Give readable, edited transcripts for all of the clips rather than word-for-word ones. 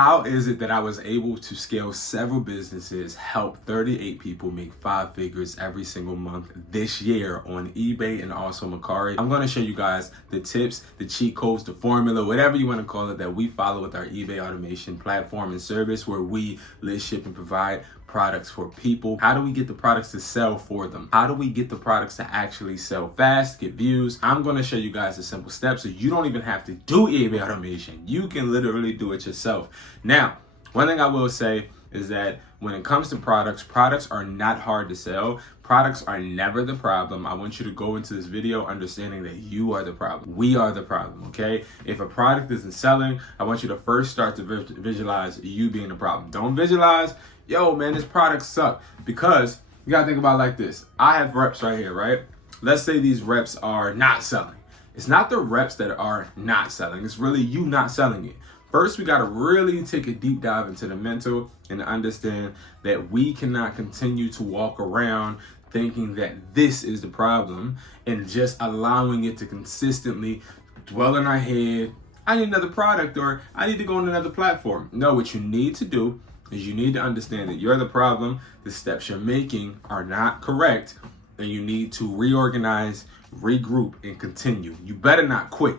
How is it that I was able to scale several businesses, help 38 people make 5 figures every single month this year on eBay and also Mercari? I'm going to show you guys the tips, the cheat codes, the formula, whatever you want to call it, that we follow with our eBay automation platform and service, where we list, ship, and provide products for people. How do we get the products to sell for them? How do we get the products to actually sell fast, get views? I'm going to show you guys the simple steps so you don't even have to do eBay automation. You can literally do it yourself. Now, one thing I will say is that when it comes to products are not hard to sell. Products are never the problem. I want you to go into this video understanding that you are the problem. We are the problem, okay? If a product isn't selling, I want you to first start to visualize you being the problem. Don't visualize, yo, man, this product sucks. Because you gotta think about it like this. I have reps right here, right? Let's say these reps are not selling. It's not the reps that are not selling. It's really you not selling it. First, we got to really take a deep dive into the mental and understand that we cannot continue to walk around thinking that this is the problem and just allowing it to consistently dwell in our head. I need another product, or I need to go on another platform. No, what you need to do is you need to understand that you're the problem. The steps you're making are not correct, and you need to reorganize, regroup, and continue. You better not quit.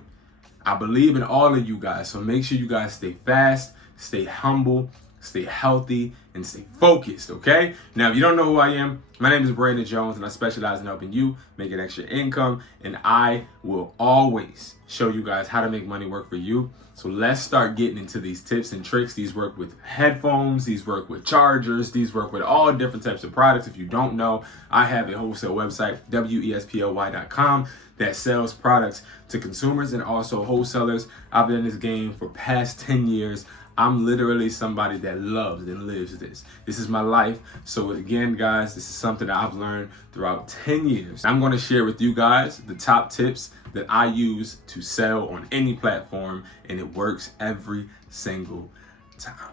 I believe in all of you guys, so make sure you guys stay fast, stay humble, stay healthy, and stay focused, okay? Now, if you don't know who I am, my name is Brandon Jones, and I specialize in helping you make an extra income, and I will always show you guys how to make money work for you. So let's start getting into these tips and tricks. These work with headphones, these work with chargers, these work with all different types of products. If you don't know, I have a wholesale website, reselling.com, that sells products to consumers and also wholesalers. I've been in this game for past 10 years. I'm literally somebody that loves and lives this. This is my life. So again, guys, this is something that I've learned throughout 10 years. I'm going to share with you guys the top tips that I use to sell on any platform, and it works every single time.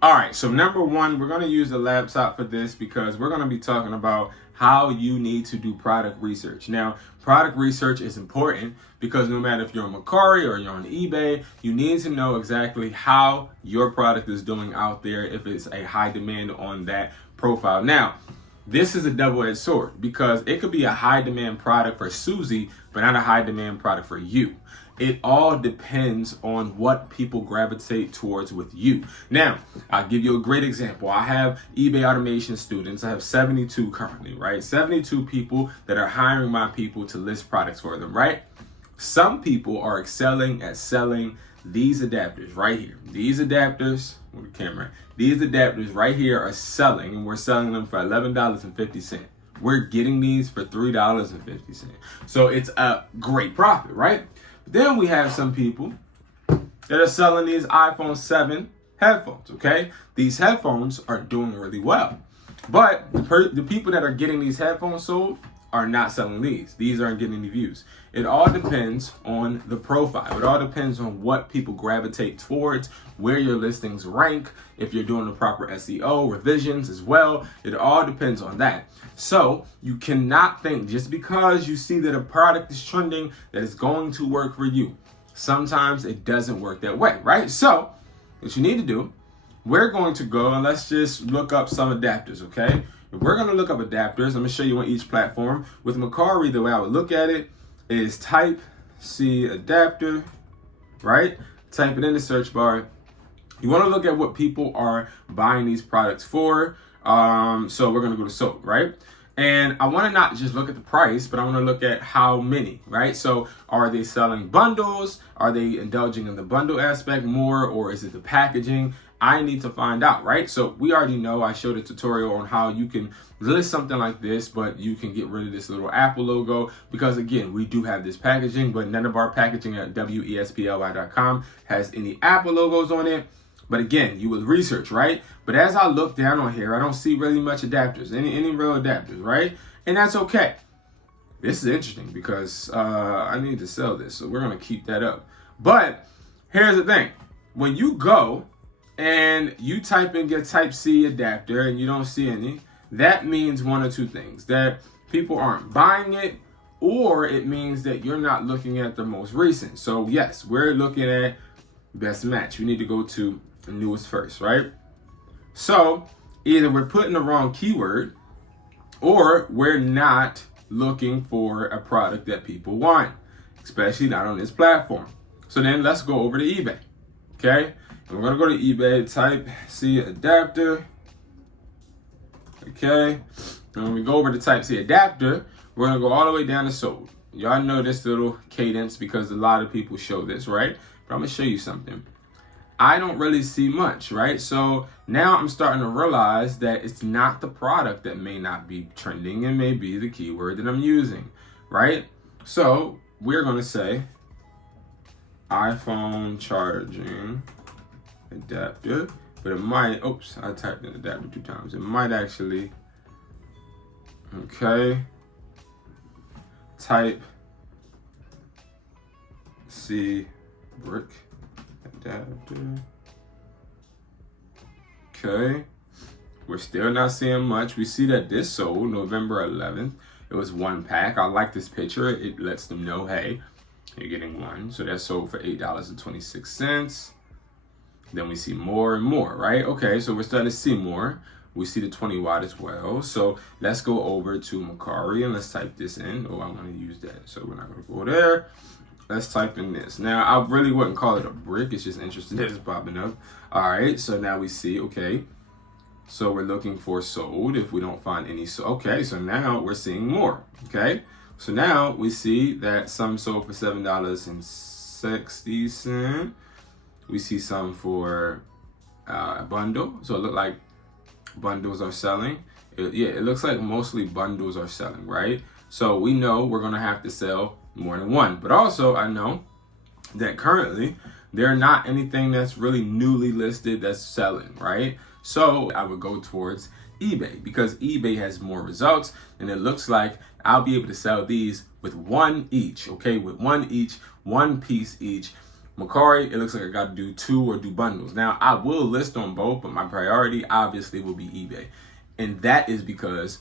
All right, so number one, we're going to use the laptop for this because we're going to be talking about how you need to do product research. Now, product research is important because no matter if you're on Mercari or you're on eBay, you need to know exactly how your product is doing out there if it's a high demand on that profile. Now, this is a double-edged sword because it could be a high demand product for Susie, but not a high demand product for you. It all depends on what people gravitate towards with you. Now, I'll give you a great example. I have eBay automation students. I have 72 currently, right? 72 people that are hiring my people to list products for them, right? Some people are excelling at selling these adapters right here. These adapters, with the camera, these adapters right here are selling, and we're selling them for $11.50. We're getting these for $3.50. So it's a great profit, right? Then we have some people that are selling these iPhone 7 headphones, okay? These headphones are doing really well. But the people that are getting these headphones sold are not selling these. These aren't getting any views. It all depends on the profile. It all depends on what people gravitate towards, where your listings rank, if you're doing the proper SEO, revisions as well. It all depends on that. So you cannot think just because you see that a product is trending that it's going to work for you. Sometimes it doesn't work that way, right? So what you need to do, we're going to go and let's just look up some adapters, okay? If we're going to look up adapters, I'm going to show you on each platform. With Mercari, the way I would look at it is type C adapter, right? Type it in the search bar. You want to look at what people are buying these products for. So we're going to go to sold, right? And I want to not just look at the price, but I want to look at how many, right? So are they selling bundles? Are they indulging in the bundle aspect more, or is it the packaging? I need to find out, right? So we already know, I showed a tutorial on how you can list something like this, but you can get rid of this little Apple logo because again, we do have this packaging, but none of our packaging at reselling.com has any Apple logos on it. But again, you would research, right? But as I look down on here, I don't see really much adapters, any real adapters, right? And that's okay. This is interesting because I need to sell this, so we're gonna keep that up. But here's the thing. When you go and you type in your type C adapter and you don't see any, that means one or two things: that people aren't buying it, or it means that you're not looking at the most recent. So yes, we're looking at best match. We need to go to the newest first, right? So either we're putting the wrong keyword or we're not looking for a product that people want, especially not on this platform. So then let's go over to eBay, okay? And we're gonna go to eBay, type C adapter, okay? And when we go over to type C adapter, we're gonna go all the way down to sold. Y'all know this little cadence because a lot of people show this, right? But I'm gonna show you something. I don't really see much, right? So now I'm starting to realize that it's not the product that may not be trending, it may be the keyword that I'm using, right? So we're gonna say iPhone charging adapter, but it might, oops, I typed in adapter 2 times. It might actually, okay, type C brick adapter. Okay, we're still not seeing much. We see that this sold November 11th. It was 1 pack. I like this picture. It lets them know, hey, you're getting 1. So that sold for $8.26. Then we see more and more, right? Okay, so we're starting to see more. We see the 20 watt as well. So let's go over to Mercari and let's type this in. Oh, I'm going to use that. So we're not going to go there. Let's type in this. Now, I really wouldn't call it a brick. It's just interesting that it's popping up. All right, so now we see, okay. So we're looking for sold if we don't find any. So, okay, so now we're seeing more, okay. So now we see that some sold for $7.60. We see some for a bundle. So it looked like bundles are selling. It looks like mostly bundles are selling, right? So we know we're going to have to sell more than 1. But also I know that currently there not anything that's really newly listed that's selling, right? So I would go towards eBay because eBay has more results and it looks like I'll be able to sell these with 1 each, okay? With 1 each, 1 piece each. Mercari, it looks like I got to do 2 or do bundles. Now, I will list on both, but my priority obviously will be eBay. And that is because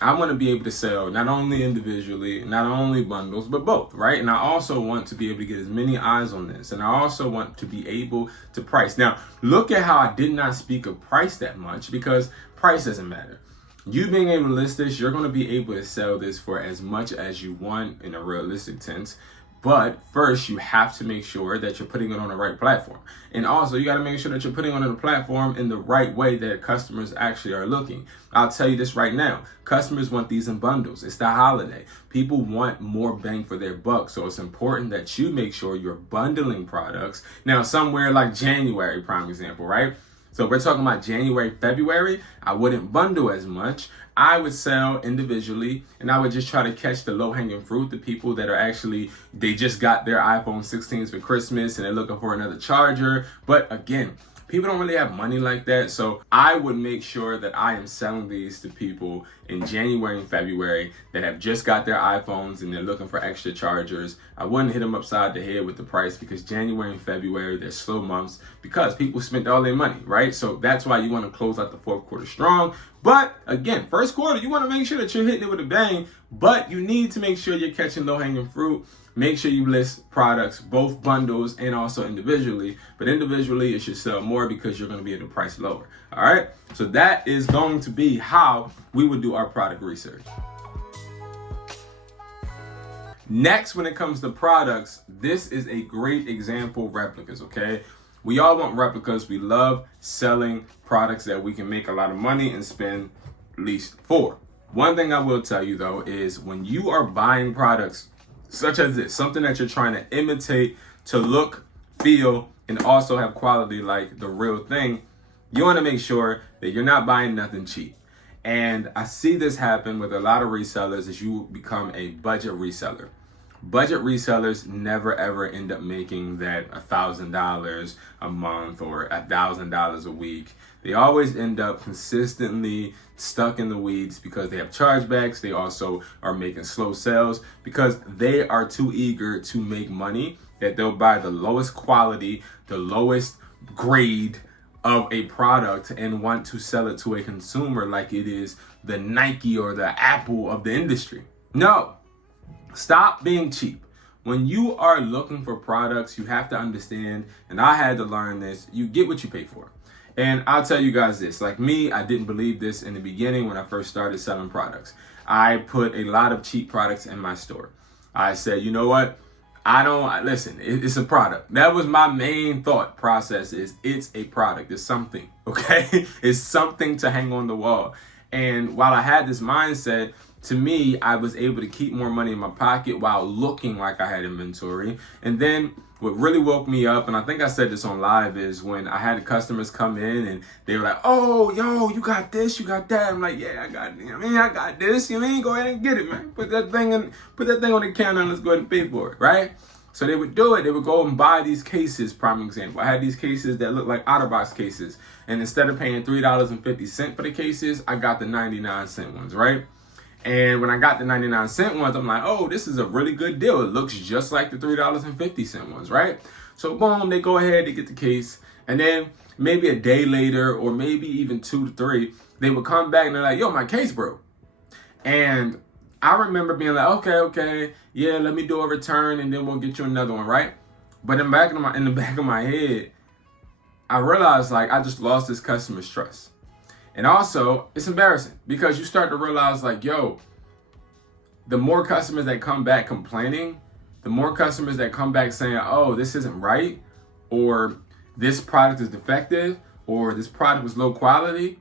I want to be able to sell not only individually, not only bundles, but both, right? And I also want to be able to get as many eyes on this. And I also want to be able to price. Now, look at how I did not speak of price that much because price doesn't matter. You being able to list this, you're going to be able to sell this for as much as you want in a realistic sense. But first, you have to make sure that you're putting it on the right platform. And also, you got to make sure that you're putting it on the platform in the right way that customers actually are looking. I'll tell you this right now. Customers want these in bundles. It's the holiday. People want more bang for their buck. So it's important that you make sure you're bundling products. Now, somewhere like January, prime example, right? So we're talking about January, February, I wouldn't bundle as much. I would sell individually and I would just try to catch the low-hanging fruit, the people that are actually, they just got their iPhone 16s for Christmas and they're looking for another charger. But again, people don't really have money like that. So I would make sure that I am selling these to people in January and February that have just got their iPhones and they're looking for extra chargers. I wouldn't hit them upside the head with the price because January and February, they're slow months because people spent all their money, right? So that's why you want to close out the 4th quarter strong. But again, 1st quarter, you want to make sure that you're hitting it with a bang, but you need to make sure you're catching low-hanging fruit. Make sure you list products, both bundles and also individually. But individually, it should sell more because you're going to be able to price lower. All right. So that is going to be how we would do our product research. Next, when it comes to products, this is a great example, replicas, okay? We all want replicas. We love selling products that we can make a lot of money and spend least for. One thing I will tell you though is when you are buying products such as this, something that you're trying to imitate to look, feel, and also have quality like the real thing, you want to make sure that you're not buying nothing cheap. And I see this happen with a lot of resellers as you become a budget reseller. Budget resellers never ever end up making that $1,000 a month or $1,000 a week. They always end up consistently stuck in the weeds because they have chargebacks. They also are making slow sales because they are too eager to make money that they'll buy the lowest quality, the lowest grade of a product and want to sell it to a consumer like it is the Nike or the Apple of the industry. No. Stop being cheap. When you are looking for products, you have to understand, and I had to learn this, you get what you pay for. And I'll tell you guys this, like me, I didn't believe this in the beginning when I first started selling products. I put a lot of cheap products in my store. I said, you know what? Listen, it's a product. That was my main thought process is it's a product. It's something, okay? It's something to hang on the wall. And while I had this mindset, to me, I was able to keep more money in my pocket while looking like I had inventory. And then what really woke me up, and I think I said this on live, is when I had customers come in and they were like, oh, yo, you got this, you got that. I'm like, yeah, I got this. You mean, go ahead and get it, man. Put that thing on the counter and let's go ahead and pay for it, right? So they would do it. They would go and buy these cases, prime example. I had these cases that look like out-of-box cases. And instead of paying $3.50 for the cases, I got the 99-cent ones, right? And when I got the 99-cent ones, I'm like, oh, this is a really good deal. It looks just like the $3.50 ones, right? So boom, they go ahead, they get the case. And then maybe a day later, or maybe even 2 to 3, they would come back and they're like, yo, my case broke. And I remember being like, okay, yeah, let me do a return and then we'll get you another one, right? But in the back of my head, I realized like I just lost this customer's trust. And also, it's embarrassing because you start to realize like, yo, the more customers that come back complaining, the more customers that come back saying, oh, this isn't right, or this product is defective, or this product was low quality.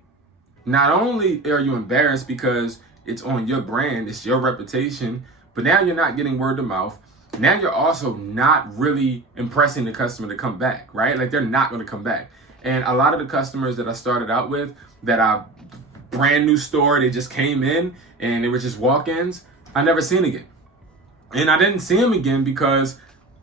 Not only are you embarrassed because it's on your brand, it's your reputation, but now you're not getting word of mouth. Now you're also not really impressing the customer to come back, right? Like they're not going to come back. And a lot of the customers that I started out with, that I brand new store, they just came in and they were just walk-ins, I never seen again. And I didn't see them again because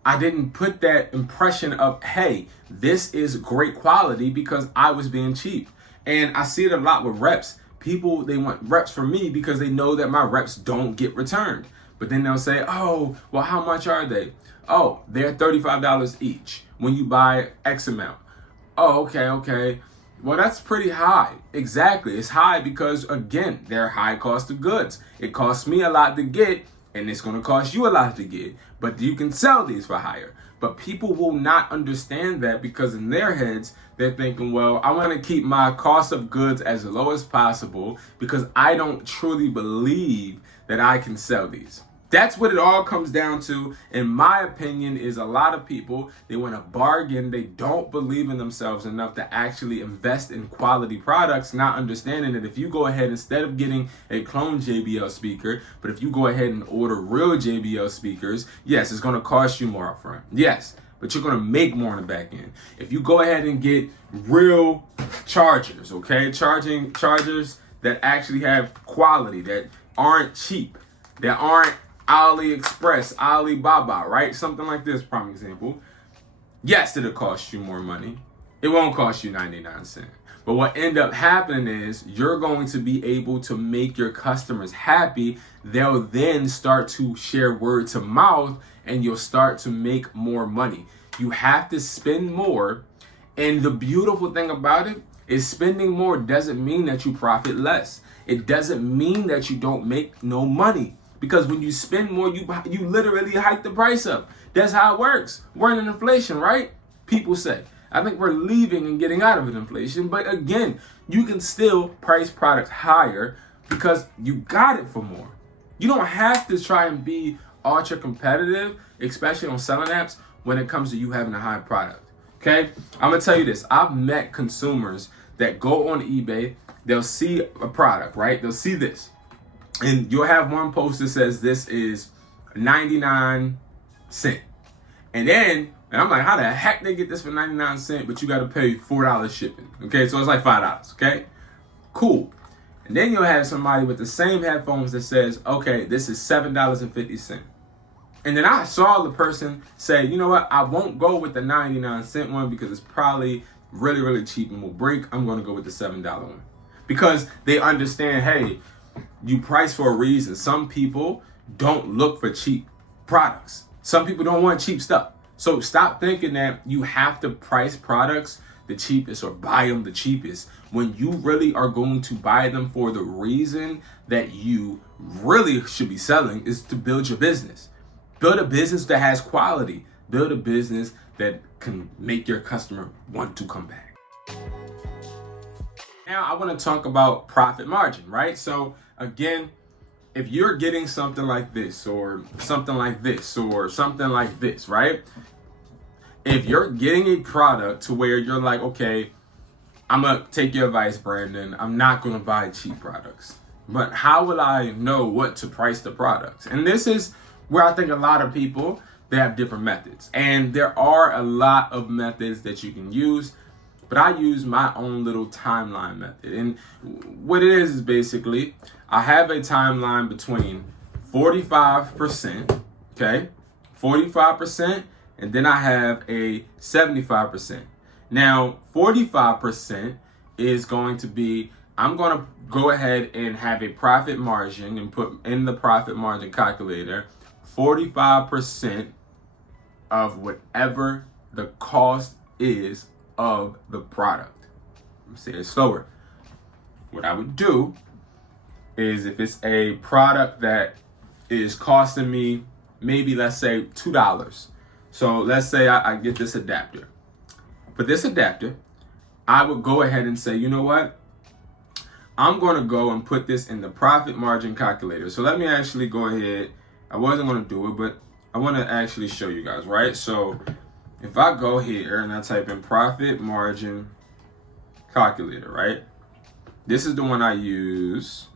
I didn't put that impression of, hey, this is great quality, because I was being cheap. And I see it a lot with reps. People, they want reps from me because they know that my reps don't get returned. But then they'll say, oh, well, how much are they? Oh, they're $35 each when you buy X amount. Oh, okay. Well, that's pretty high. Exactly. It's high because, again, they're high cost of goods. It costs me a lot to get, and it's going to cost you a lot to get. But you can sell these for higher. But people will not understand that because in their heads, they're thinking, well, I want to keep my cost of goods as low as possible because I don't truly believe that I can sell these. That's what it all comes down to, in my opinion, is a lot of people, they want to bargain. They don't believe in themselves enough to actually invest in quality products, not understanding that if you go ahead, instead of getting a clone JBL speaker, but if you go ahead and order real JBL speakers, yes, it's going to cost you more upfront. Yes, but you're going to make more on the back end. If you go ahead and get real chargers, okay, chargers that actually have quality, that aren't cheap, that aren't AliExpress, Alibaba, right? Something like this, prime example. Yes, it'll cost you more money. It won't cost you 99 cents. But what end up happening is you're going to be able to make your customers happy. They'll then start to share word to mouth and you'll start to make more money. You have to spend more. And the beautiful thing about it is spending more doesn't mean that you profit less. It doesn't mean that you don't make no money. Because when you spend more, you literally hike the price up. That's how it works. We're in inflation, right? People say. I think we're leaving and getting out of an inflation. But again, you can still price products higher because you got it for more. You don't have to try and be ultra competitive, especially on selling apps, when it comes to you having a high product. Okay? I'm going to tell you this. I've met consumers that go on eBay. They'll see a product, right? They'll see this. And you'll have one post that says this is 99 cents. And I'm like, how the heck they get this for 99 cents, but you got to pay $4 shipping. Okay, so it's like $5, okay? Cool. And then you'll have somebody with the same headphones that says, okay, this is $7.50. And then I saw the person say, you know what, I won't go with the 99-cent one because it's probably really, really cheap and will break. I'm going to go with the $7 one. Because they understand, hey, you price for a reason. Some people don't look for cheap products. Some people don't want cheap stuff. So stop thinking that you have to price products the cheapest or buy them the cheapest when you really are going to buy them for the reason that you really should be selling is to build your business. Build a business that has quality. Build a business that can make your customer want to come back. Now I want to talk about profit margin, right? So again, if you're getting something like this or something like this or something like this, right? If you're getting a product to where you're like, okay, I'm going to take your advice, Brandon. I'm not going to buy cheap products. But how will I know what to price the products? And this is where I think a lot of people, they have different methods. And there are a lot of methods that you can use. But I use my own little timeline method. And what it is basically, I have a timeline between 45%, okay? 45%, and then I have a 75%. Now, 45% is going to be, I'm going to go ahead and have a profit margin and put in the profit margin calculator, 45% of whatever the cost is of the product. Let me say it slower. What I would do is if it's a product that is costing me maybe, let's say, $2. So let's say I get this adapter. For this adapter, I would go ahead and say, you know what? I'm going to go and put this in the profit margin calculator. So let me actually go ahead. I wasn't going to do it, but I want to actually show you guys, right? So if I go here and I type in profit margin calculator, right? This is the one I use,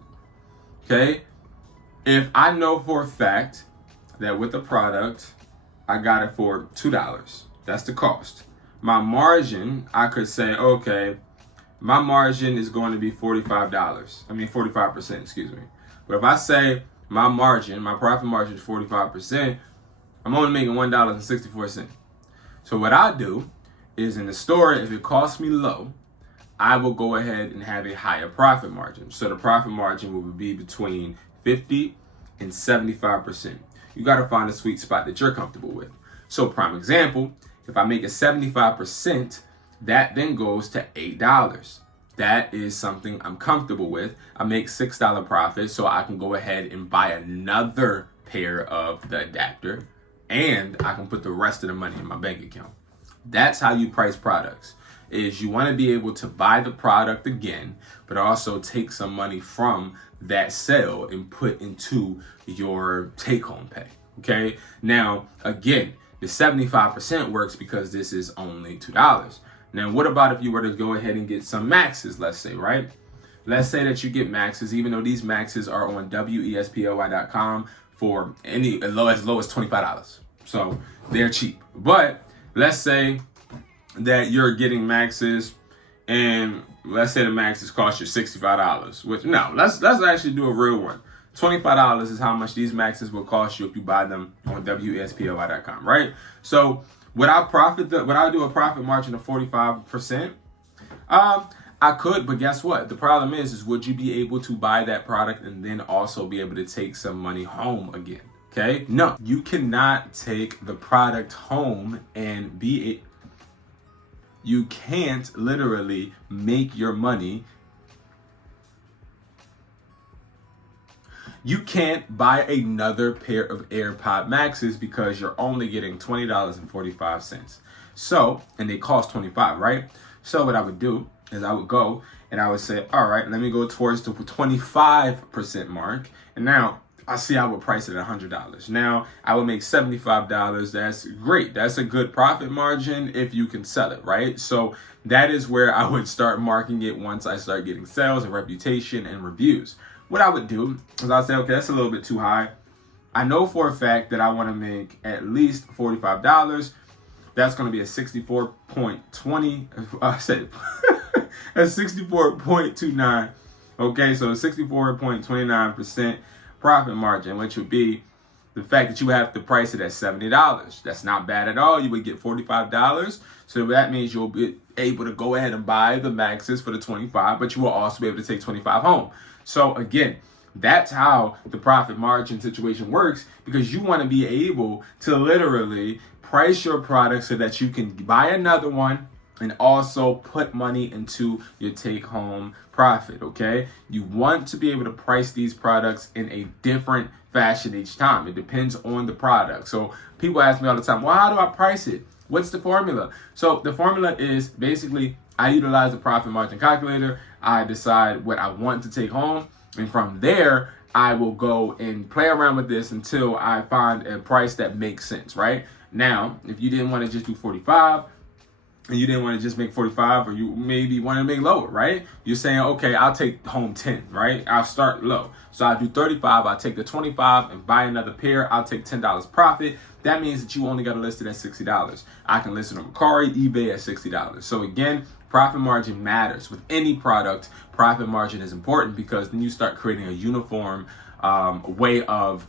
okay? If I know for a fact that with the product, I got it for $2, that's the cost. My margin, I could say, okay, my margin is going to be $45. 45%, excuse me. But if I say my margin, my profit margin is 45%, I'm only making $1.64. So what I do is in the store, if it costs me low, I will go ahead and have a higher profit margin. So the profit margin will be between 50 and 75%. You got to find a sweet spot that you're comfortable with. So prime example, if I make it 75%, that then goes to $8. That is something I'm comfortable with. I make $6 profit, so I can go ahead and buy another pair of the adapter, and I can put the rest of the money in my bank account. That's how you price products, is you want to be able to buy the product again, but also take some money from that sale and put into your take-home pay, okay? Now, again, the 75% works because this is only $2. Now, what about if you were to go ahead and get some maxes, let's say, right? Let's say that you get maxes, even though these maxes are on wesply.com for as low as $25. So they're cheap. But let's say that you're getting maxes and let's say the maxes cost you $65, which no, let's actually do a real one. $25 is how much these maxes will cost you if you buy them on wesply.com, right? So would I do a profit margin of 45%? I could, but guess what? The problem is would you be able to buy that product and then also be able to take some money home again? Okay? No, you cannot take the product home and you can't literally make your money. You can't buy another pair of AirPod Maxes because you're only getting $20.45. So, and they cost $25, right? So what I would do is I would go and I would say, all right, let me go towards the 25% mark. And now I see I would price it at $100. Now I would make $75. That's great. That's a good profit margin if you can sell it, right? So that is where I would start marking it once I start getting sales and reputation and reviews. What I would do is I'd say, okay, that's a little bit too high. I know for a fact that I want to make at least $45. That's going to be a 64.20. I said a 64.29. Okay, so 64.29% profit margin, which would be the fact that you have to price it at $70. That's not bad at all. You would get $45. So that means you'll be able to go ahead and buy the maxes for the $25, but you will also be able to take $25 home. So again, that's how the profit margin situation works, because you want to be able to literally price your product so that you can buy another one and also put money into your take-home profit, okay? You want to be able to price these products in a different fashion each time. It depends on the product. So people ask me all the time, well, how do I price it? What's the formula? So the formula is basically I utilize the profit margin calculator. I decide what I want to take home. And from there, I will go and play around with this until I find a price that makes sense, right? Now, if you didn't want to just do 45, and you didn't want to just make 45, or you maybe want to make lower, right? You're saying, okay, I'll take home 10, right? I'll start low. So I'll do 35, I'll take the 25 and buy another pair. I'll take $10 profit. That means that you only got to list it at $60. I can list it on Mercari, eBay at $60. So again, profit margin matters. With any product, profit margin is important because then you start creating a uniform way of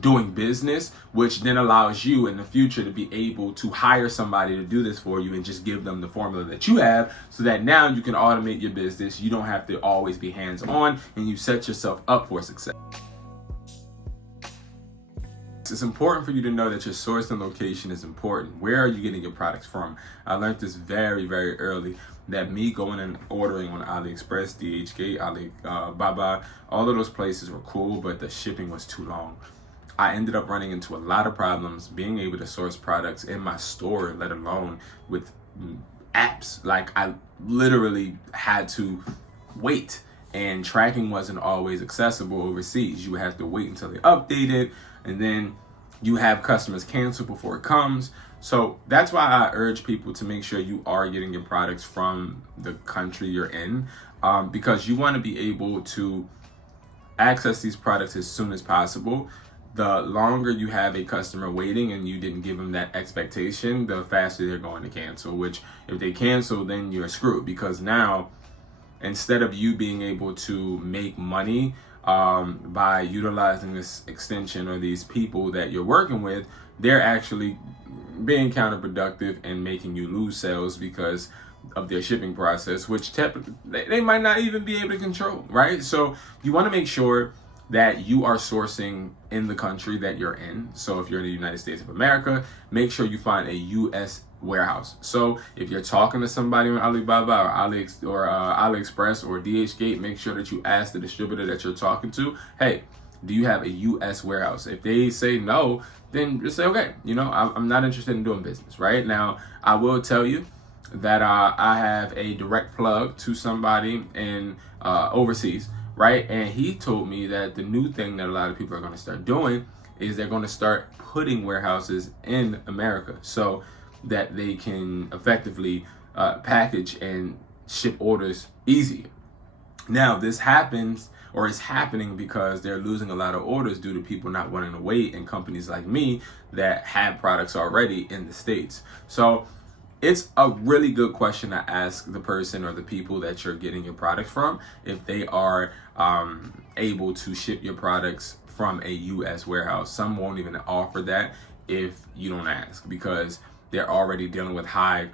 doing business, which then allows you in the future to be able to hire somebody to do this for you and just give them the formula that you have, so that now you can automate your business. You don't have to always be hands-on, and you set yourself up for success. It's important for you to know that your source and location is important. Where are you getting your products from? I learned this very, very early, that me going and ordering on AliExpress, DHgate, Alibaba, all of those places were cool, but the shipping was too long. I ended up running into a lot of problems being able to source products in my store, let alone with apps. Like, I literally had to wait, and tracking wasn't always accessible overseas. You would have to wait until they update it, and then you have customers cancel before it comes. So that's why I urge people to make sure you are getting your products from the country you're in, because you want to be able to access these products as soon as possible. The longer you have a customer waiting and you didn't give them that expectation, the faster they're going to cancel, which if they cancel, then you're screwed, because now instead of you being able to make money by utilizing this extension or these people that you're working with, they're actually being counterproductive and making you lose sales because of their shipping process, which they might not even be able to control, right? So you want to make sure that you are sourcing in the country that you're in. So if you're in the United States of America, make sure you find a U.S. warehouse. So if you're talking to somebody on Alibaba or AliExpress or DHgate, make sure that you ask the distributor that you're talking to, hey, do you have a U.S. warehouse? If they say no, then just say, okay, I'm not interested in doing business, right? Now, I will tell you that I have a direct plug to somebody in overseas, right? And he told me that the new thing that a lot of people are going to start doing is they're going to start putting warehouses in America so that they can effectively package and ship orders easy. Now, this happens, or is happening, because they're losing a lot of orders due to people not wanting to wait, and companies like me that have products already in the States. So it's a really good question to ask the person or the people that you're getting your product from, if they are able to ship your products from a U.S. warehouse. Some won't even offer that if you don't ask, because they're already dealing with high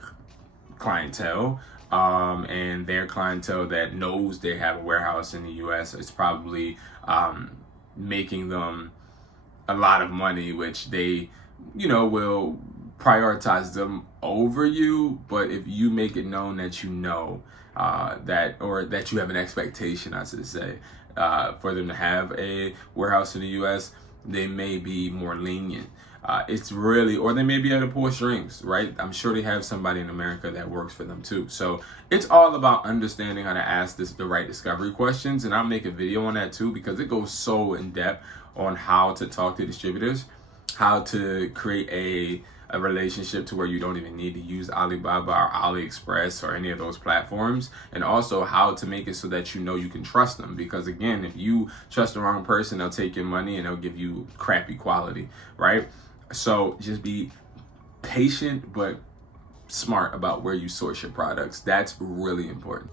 clientele, and their clientele that knows they have a warehouse in the U.S. is probably making them a lot of money, which they, will prioritize them over you. But if you make it known that that you have an expectation, I should say, for them to have a warehouse in the U.S., they may be more lenient. It's really, or they may be able to pull strings, right? I'm sure they have somebody in America that works for them too. So it's all about understanding how to ask the right discovery questions. And I'll make a video on that too, because it goes so in depth on how to talk to distributors, how to create a relationship to where you don't even need to use Alibaba or AliExpress or any of those platforms, and also how to make it so that you can trust them. Because again, if you trust the wrong person, they'll take your money and they'll give you crappy quality, right? So just be patient but smart about where you source your products. That's really important.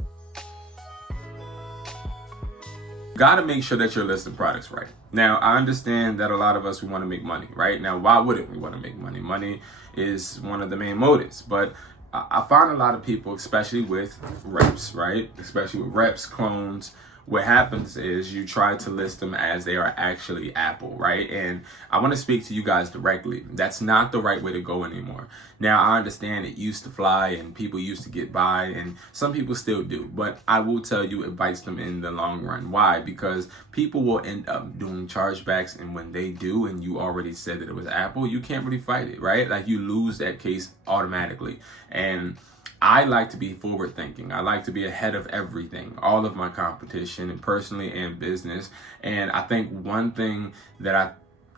Got to make sure that you're listing products right. Now, I understand that a lot of us, we want to make money, right? Now, why wouldn't we want to make money? Money is one of the main motives, but I find a lot of people, especially with reps, right? Especially with reps, clones, what happens is you try to list them as they are actually Apple, right? And I want to speak to you guys directly. That's not the right way to go anymore. Now, I understand it used to fly and people used to get by, and some people still do, but I will tell you it bites them in the long run. Why? Because people will end up doing chargebacks, and when they do, and you already said that it was Apple, you can't really fight it, right? Like, you lose that case automatically. And I like to be forward thinking. I like to be ahead of everything, all of my competition, and personally and business. And I think one thing that I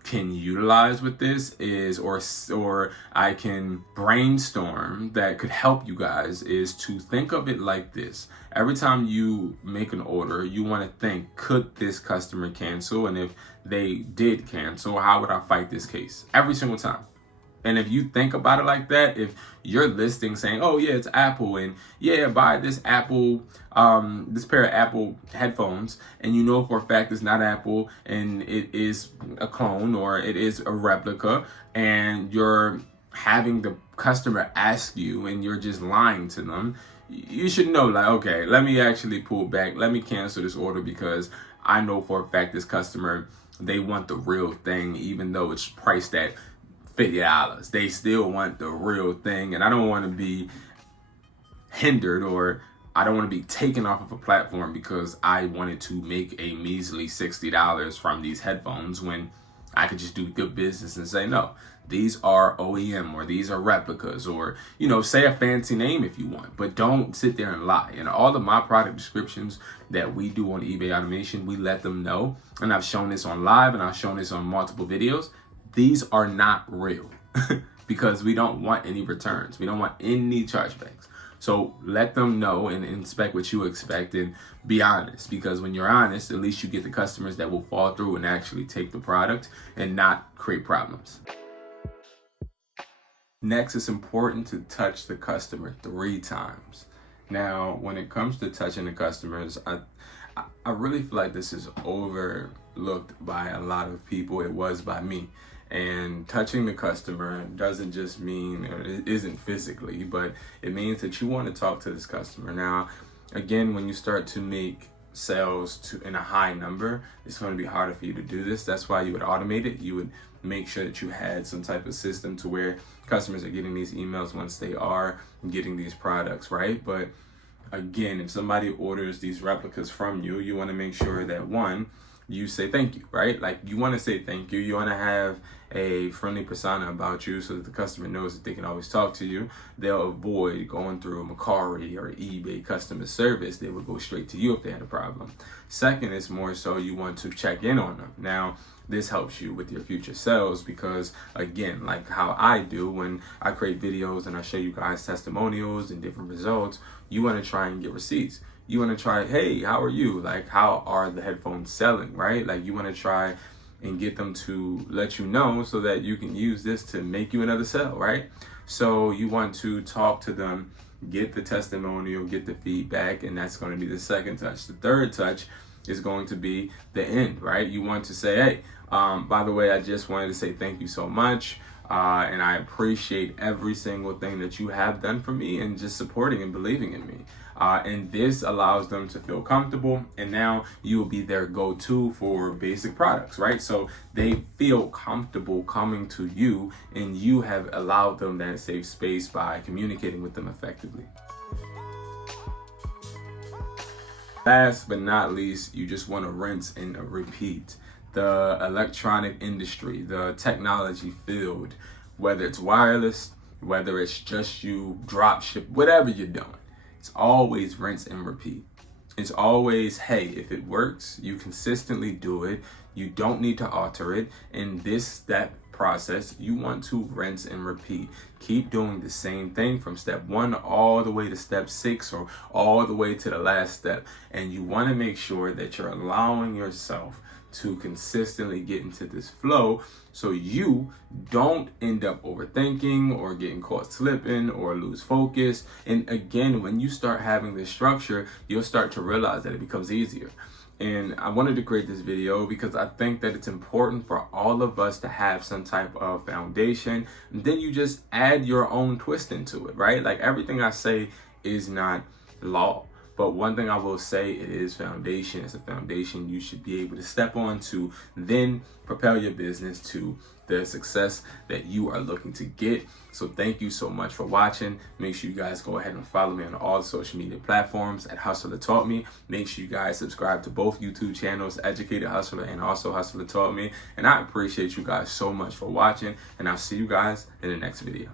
can utilize with this is, or I can brainstorm that could help you guys, is to think of it like this. Every time you make an order, you want to think, could this customer cancel? And if they did cancel, how would I fight this case? Every single time. And if you think about it like that, if you're listing saying, oh yeah, it's Apple, and yeah, buy this Apple, this pair of Apple headphones, and you know for a fact it's not Apple and it is a clone or it is a replica, and you're having the customer ask you and you're just lying to them, you should know, like, okay, let me actually pull back. Let me cancel this order, because I know for a fact this customer, they want the real thing, even though it's priced at $50. They still want the real thing, and I don't want to be hindered, or I don't want to be taken off of a platform because I wanted to make a measly $60 from these headphones, when I could just do good business and say, no, these are OEM, or these are replicas, or, you know, say a fancy name if you want, but don't sit there and lie. And all of my product descriptions that we do on eBay Automation, we let them know, and I've shown this on live and I've shown this on multiple videos. These are not real because we don't want any returns. We don't want any chargebacks. So let them know and inspect what you expect, and be honest, because when you're honest, at least you get the customers that will fall through and actually take the product and not create problems. Next, it's important to touch the customer 3 times. Now, when it comes to touching the customers, I really feel like this is overlooked by a lot of people. It was by me. And touching the customer doesn't just mean, it isn't physically, but it means that you want to talk to this customer. Now, again, when you start to make sales in a high number, it's going to be harder for you to do this. That's why you would automate it. You would make sure that you had some type of system to where customers are getting these emails once they are getting these products, right? But again, if somebody orders these replicas from you, you want to make sure that, one, you say thank you, right? Like, you want to say thank you. You want to have a friendly persona about you so that the customer knows that they can always talk to you. They'll avoid going through Mercari or eBay customer service. They would go straight to you if they had a problem. Second is more so you want to check in on them. Now, this helps you with your future sales because, again, like how I do when I create videos and I show you guys testimonials and different results, you want to try and get receipts. You want to try, hey, how are you? Like, how are the headphones selling, right? Like, you want to try and get them to let you know so that you can use this to make you another sale, right? So you want to talk to them, get the testimonial, get the feedback, and that's going to be the second touch. The third touch is going to be the end, right? You want to say, hey, by the way, I just wanted to say thank you so much. And I appreciate every single thing that you have done for me and just supporting and believing in me. And this allows them to feel comfortable. And now you will be their go-to for basic products, right? So they feel comfortable coming to you, and you have allowed them that safe space by communicating with them effectively. Last but not least, you just want to rinse and repeat. The electronic industry, the technology field, whether it's wireless, whether it's just you drop ship, whatever you're doing, it's always rinse and repeat. It's always, hey, if it works, you consistently do it. You don't need to alter it. In this step process, you want to rinse and repeat. Keep doing the same thing from step 1 all the way to step 6 or all the way to the last step. And you want to make sure that you're allowing yourself to consistently get into this flow so you don't end up overthinking or getting caught slipping or lose focus. And again, when you start having this structure, you'll start to realize that it becomes easier. And I wanted to create this video because I think that it's important for all of us to have some type of foundation. And then you just add your own twist into it, right? Like, everything I say is not law. But one thing I will say, it is foundation. It's a foundation you should be able to step on to then propel your business to the success that you are looking to get. So thank you so much for watching. Make sure you guys go ahead and follow me on all the social media platforms at Hustler Taught Me. Make sure you guys subscribe to both YouTube channels, Educated Hustler and also Hustler Taught Me. And I appreciate you guys so much for watching, and I'll see you guys in the next video.